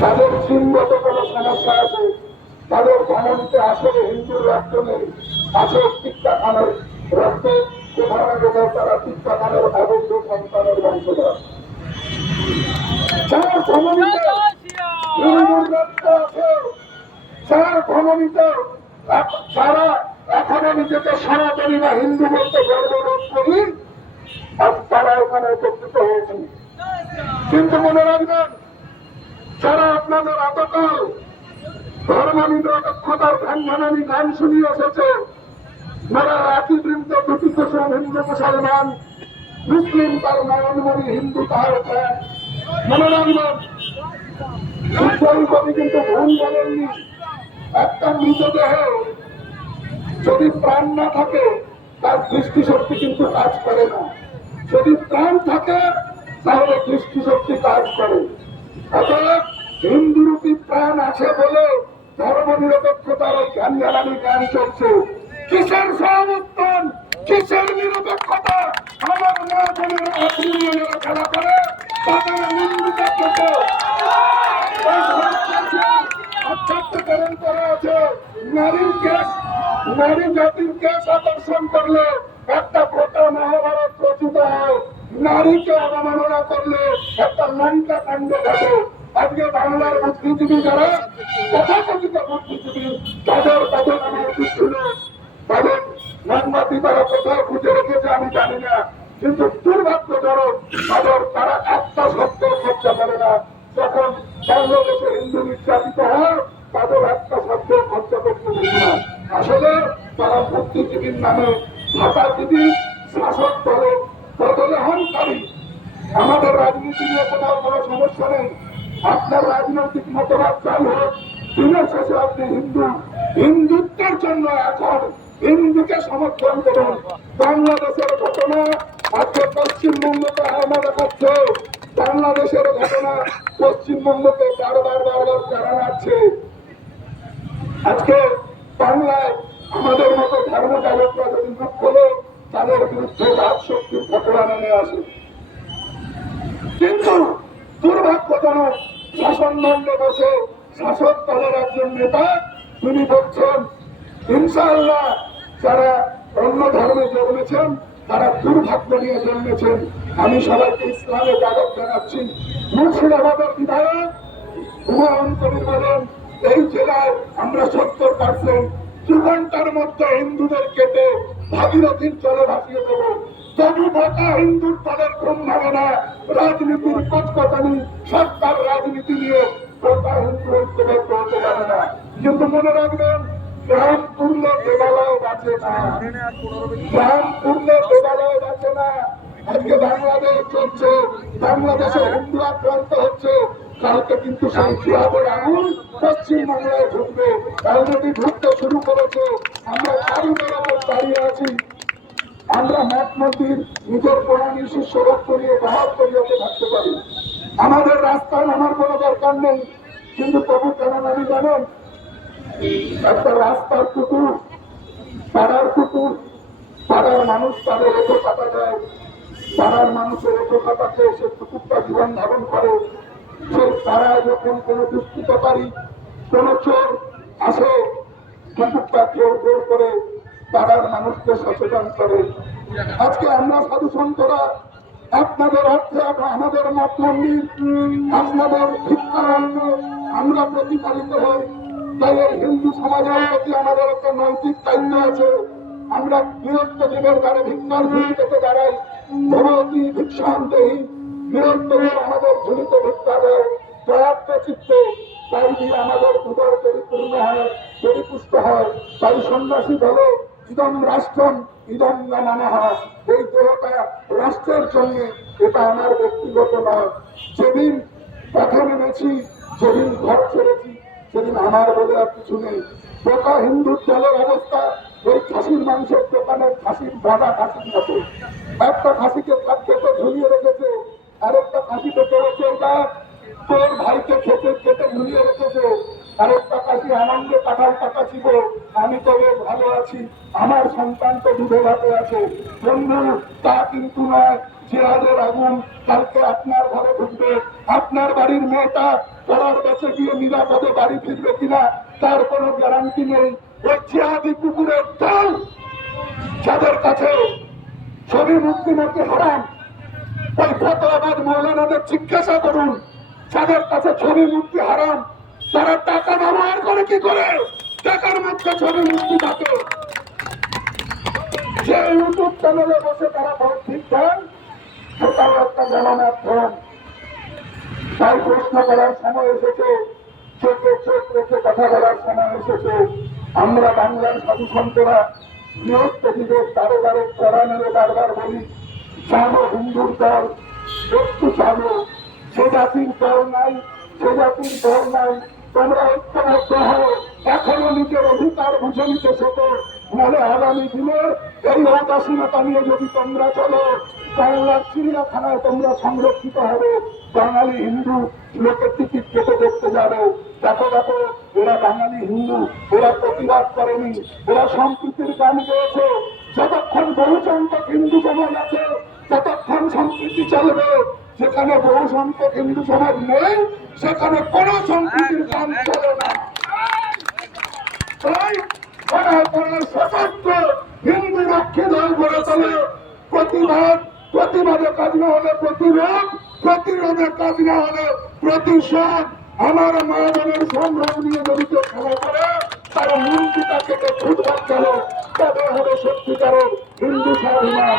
তাদের জিনগত কোনো সমস্যা আছে, তাদের ধমনীতে আসলে হিন্দুর রক্ত নেই, আছে টিক্কাখানের রক্ত। কোথাও না কোথাও তারা টিক্কাখানের অবৈধ সন্তানের বংশধর। যার ধমনীতে হিন্দুর রক্ত আছে, যার ধমনীতে যারা এখনো নিজেকে সনাতনী বা হিন্দু বলতে গর্ববোধ করি, আর তারা এখানে একত্রিত হয়েছে। কিন্তু মনে রাখবেন, যারা আপনাদের এতকাল ধর্মনিরপেক্ষতার ধ্যানধানানি গান শুনিয়ে এসেছে, যারা একই বৃন্দ দুটি কুসুম হিন্দু মুসলমান, মুসলিম তার নয়নমণি, হিন্দু তাহার প্রাণ, মনে রাখবেন উজ্জ্বল কবি কিন্তু ভুল বলেননি। একটা মৃতদেহ যদি প্রাণ না থাকে তার দৃষ্টিশক্তি কিন্তু কাজ করে না, যদি প্রাণ থাকে তাহলে দৃষ্টিশক্তি কাজ করে। অতএব হিন্দুরূপী প্রাণ আছে বলে ধর্ম নিরপেক্ষতার ওই গান জ্বালানি গান চলছে। কিসের সহাবস্থান, কিসের নিরপেক্ষতা? আমার মা বোনেরা আত্মীয়রা খেলা করে তাদের নিন্দুকে আচ্ছাদকরণ করা আছে। নারীর কেস, নারী জাতির কেস আকর্ষণ করলে একটা গোটা মহাভারত রচিত হয়, নারীকে অবমাননা করলে একটা লঙ্কা কাণ্ড ঘটে। আজকে বাংলার বুদ্ধিজীবী যারা তথাকথিত বুদ্ধিজীবী, তাদের কথা আমার উচিত ছিল, তাদের মোমবাতি তারা কোথাও খুঁজে রেখেছে আমি জানি না, কিন্তু দুর্ভাগ্যজনক তারা একটা শব্দ খরচা করে না। যখন বাংলাদেশে হিন্দু নির্যাতিত হয় তাদের একটা শব্দ খরচা করতে দেখি না। আসলে তারা বুদ্ধিজীবীর নামে ভাষাজীবী, শাসক দলের বদলে হনকারী। আমাদের রাজনীতি নিয়ে কোথাও কোনো সমস্যা নেই, আপনার রাজনৈতিক মতবাদ চাই হোক, দিনের শেষে আপনি হিন্দু, হিন্দুত্বের জন্য এখন হিন্দুকে সমর্থন করুন। বাংলাদেশের ঘটনা আজকে পশ্চিমবঙ্গকে হামলা দেখাচ্ছে, বাংলাদেশের ঘটনা পশ্চিমবঙ্গকে বারবার তারা যাচ্ছে। আজকে বাংলায় আমাদের মতো ধর্মযাজকরা যদি মুখ খোলে তাদের বিরুদ্ধে রাজশক্তির ঘটনা নেমে আসে। কিন্তু দুর্ভাগ্যজনক শাসনদণ্ডে বসে শাসক দলের একজন নেতা তিনি বলছেন ইনশাআল্লাহ যারা অন্য ধর্মে জন্মেছেন তারা দুর্ভাগ্য নিয়ে জন্মেছেন। আমি সবাইকে ইসলামে দাওয়াত জানাচ্ছি। মুর্শিদাবাদের বিধায়ক হুমায়ুন কবির বলেন এই জেলায় আমরা 70% 2 ঘন্টার মধ্যে হিন্দুদের কেটে ভাগীরথীর জলে ভাসিয়ে দেবো। তবু ঢাকা হিন্দুর দলের ঘুম ভাঙে না, রাজনীতির কচকচানি সরকার রাজনীতি নিয়ে ঢাকা হিন্দু ঐক্যবদ্ধ হতে পারে না। কিন্তু মনে রাখবেন গ্রাম পুরলে দেবালয় বাঁচে না, গ্রাম পুরলে দেবালয় বাঁচে না। আজকে বাংলাদেশ চলছে, বাংলাদেশে হিন্দু আক্রান্ত হচ্ছে, কালকে কিন্তু সেই জিহাদের আগুন পশ্চিমবাংলায় ঢুকবে, অলরেডি ঢুকতে শুরু করেছে। আমরা কারুদের ওপর দাঁড়িয়ে আছি, আমরা মঠ মন্দির নিজের প্রণালী শিষ্য রক্ত নিয়ে বহাল করিয়াতে থাকতে পারি, আমাদের রাস্তায় নামার কোনো দরকার নেই। কিন্তু তবু কেন আমি জানেন, একটা রাস্তার কুকুর, পাড়ার কুকুর, পাড়ার মানুষ তাদের রেখে কাটা দেয়, পাড়ার মানুষের রেখে কাটাকে সে কুকুরটা জীবন ধারণ করে। সেই পাড়ায় যখন কোনো দুষ্কৃতকারী, কোন চোর আসে, কুকুরটা জোর জোর করে পাড়ার মানুষকে সচেতন করে। আজকে আমরা সাধু সন্তরা আপনাদের অর্থে আমাদের মঠ মন্দির, আপনাদের ভিক্ষারণ্য আমরা প্রতিপালিত হই। তাই এই হিন্দু সমাজের প্রতি আমাদের একটা নৈতিক দায়িত্ব আছে। আমরা গৃহস্থ জীবের দ্বারা ভিক্ষার ঝুলিতে দাঁড়াই, ভগবতী ভিক্ষান্তেই গৃহস্থ আমাদের ঝুলিতে ভিক্ষা দেয় দয়াত্ম চিত্তে, তাই দিয়ে আমাদের উদর পরিপূর্ণ হয়, পরিপুষ্ট হয়। তাই সন্ন্যাসী বলে ইদম রাষ্ট্রম ইদম নামানহ, এই দেহটা রাষ্ট্রের জন্য, এটা আমার ব্যক্তিগত নয়। যেদিন পথে নেমেছি, যেদিন ঘর ছেড়েছি, সেদিন আমার বলে আর কিছু নেই। গোটা হিন্দুর দলের অবস্থা ওই খাসির মাংসের দোকানের খাসির বাঁধা খাসির মতো। একটা খাসিকে কেটে ঝুলিয়ে রেখেছে, আরেকটা খাসিকে চলেছে ওটা তোর ভাইকে খেতে খেতে ঝুলিয়ে রেখেছে, আরেকটা কাশি আনন্দে কাঁঠাল পাতা ছিল, আমি তো বেশ ভালো আছি, আমার সন্তান তো দুধে ভাতে আছে। বন্ধু তা কিন্তু নয়, জিহাদের আগুন কালকে আপনার ঘরে ঢুকবে, আপনার বাড়ির মেয়েটা পড়ার কাছে গিয়ে নিরাপদে বাড়ি ফিরবে কিনা তার কোনো গ্যারান্টি নেই। ওই জিহাদি কুকুরের দল যাদের কাছে ছবি মুক্তি নাকি হারাম, ওই ফতোয়াবাদ মৌলানাদের জিজ্ঞাসা করুন, যাদের কাছে ছবি মুক্তি হারাম তারা টাকা ব্যবহার করে কি করে? টাকার মধ্যে ছবি মুক্তি থাকে। যে ইউটিউব চ্যানেলে বসে তারা ভোট দিচ্ছেন সেটাও একটা গণমাধ্যম। তাই প্রশ্ন করার সময় এসেছে, চোখে চোখ রেখে কথা বলার সময় এসেছে। আমরা বাংলার সাধু সন্তরা বৃহস্পতিদের দ্বারে দ্বারে কোরআনের বারবার বলি, জানো হিন্দুর দল একটু জানো, সে জাতির দল নাই, সে জাতির দল নাই, তোমরা ঐক্যবদ্ধ হও, এখনো নিজের অধিকার বুঝে নিতে শেখো, নাহলে আগামী দিনে এই উদাসীনতা নিয়ে যদি তোমরা চলো বাংলার চিড়িয়াখানায় তোমরা সংরক্ষিত হবে। বাঙালি হিন্দু লোকের টিকিট কেটে দেখতে যাবে, দেখো দেখো এরা বাঙালি হিন্দু, এরা প্রতিবাদ করেনি, এরা সম্প্রীতির গান গেয়েছে। যতক্ষণ বহুসংখ্যক হিন্দু সমাজ আছে ততক্ষণ সম্প্রীতি চলবে। যেখানে বহু সংখ্যক হিন্দু সমাজ নেই সেখানে কোন সম্প্রীতির গান চলে না। তাই স্বতন্ত্র হিন্দু রক্ষী দল গড়ে তোলে। প্রতিবাদে কাজ না হলে প্রতিরোধ, প্রতিরোধে কাজ না হলে প্রতিশোধ। আমার মা বোনের সংগ্রাম নিয়ে যদি কেউ খেলা করে তার মূর্তিটা থেকে ফুটবল খেলো, তবে হবে সত্যিকারের হিন্দু স্বাভিমান।